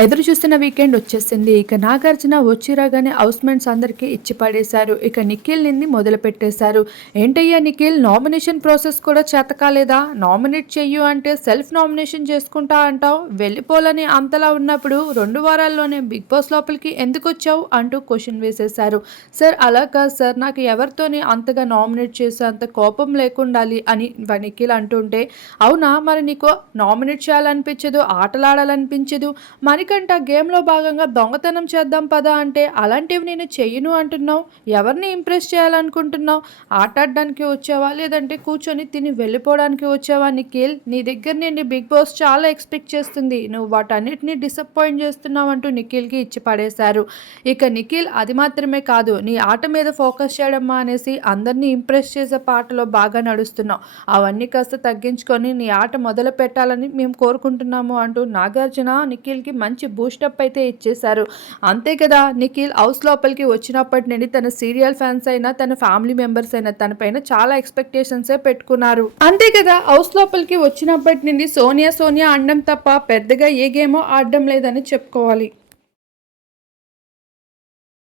ఎదురు చూస్తున్న వీకెండ్ వచ్చేసింది. ఇక నాగార్జున వచ్చి రాగానే హౌస్మెంట్స్ అందరికీ ఇచ్చి పడేశారు. ఇక నిఖిల్ నింది మొదలు పెట్టేశారు. ఏంటయ్యా నిఖిల్ నామినేషన్ ప్రాసెస్ కూడా చేత కాలేదా? నామినేట్ చెయ్యు అంటే సెల్ఫ్ నామినేషన్ చేసుకుంటా అంటావు? వెళ్ళిపోలని అంతలా ఉన్నప్పుడు రెండు వారాల్లోనే బిగ్ బాస్ లోపలికి ఎందుకు వచ్చావు? అంటూ క్వశ్చన్ వేసేశారు. సార్ అలా కాదు సార్. నాకు ఎవరితోని అంతగా నామినేట్ చేసే అంత కోపం లేకుండాలి అని నిఖిల్ అంటుంటే అవునా? మరి నీకు నామినేట్ చేయాలనిపించదు ఆటలాడాలనిపించదు. మణికంట గేమ్లో భాగంగా దొంగతనం చేద్దాం పదా అంటే అలాంటివి నేను చెయ్యను అంటున్నావు. ఎవరిని ఇంప్రెస్ చేయాలనుకుంటున్నావు? ఆటాడడానికి వచ్చావా? లేదంటే కూర్చొని తిని వెళ్ళిపోవడానికి వచ్చావా నిఖిల్? నీ దగ్గర నేను బిగ్ బాస్ చాలా ఎక్స్పెక్ట్ చేస్తుంది. నువ్వు వాటన్నిటిని డిసప్పాయింట్ చేస్తున్నావు అంటూ నిఖిల్కి ఇచ్చి పడేశారు. ఇక నిఖిల్ అది మాత్రమే కాదు నీ ఆట మీద ఫోకస్ చేయడమ్మా అనేసి అందరినీ ఇంప్రెస్ చేసే పాటలో బాగా నడుస్తున్నావు. అవన్నీ కాస్త తగ్గించుకొని నీ ఆట మొదలు పెట్టాలని మేము కోరుకుంటున్నాము అంటూ నాగార్జున నిఖిల్కి మంచి మంచి బూస్టప్ అయితే ఇచ్చేశారు. అంతే కదా నిఖిల్ హౌస్ లోపలికి వచ్చినప్పటి నుండి తన సీరియల్ ఫ్యాన్స్ అయినా తన ఫ్యామిలీ మెంబర్స్ అయినా తన పైన చాలా ఎక్స్పెక్టేషన్సే పెట్టుకున్నారు. అంతే కదా హౌస్ లోపలికి వచ్చినప్పటి నుండి సోనియా సోనియా అనడం తప్ప పెద్దగా ఏ గేమో ఆడడం లేదని చెప్పుకోవాలి.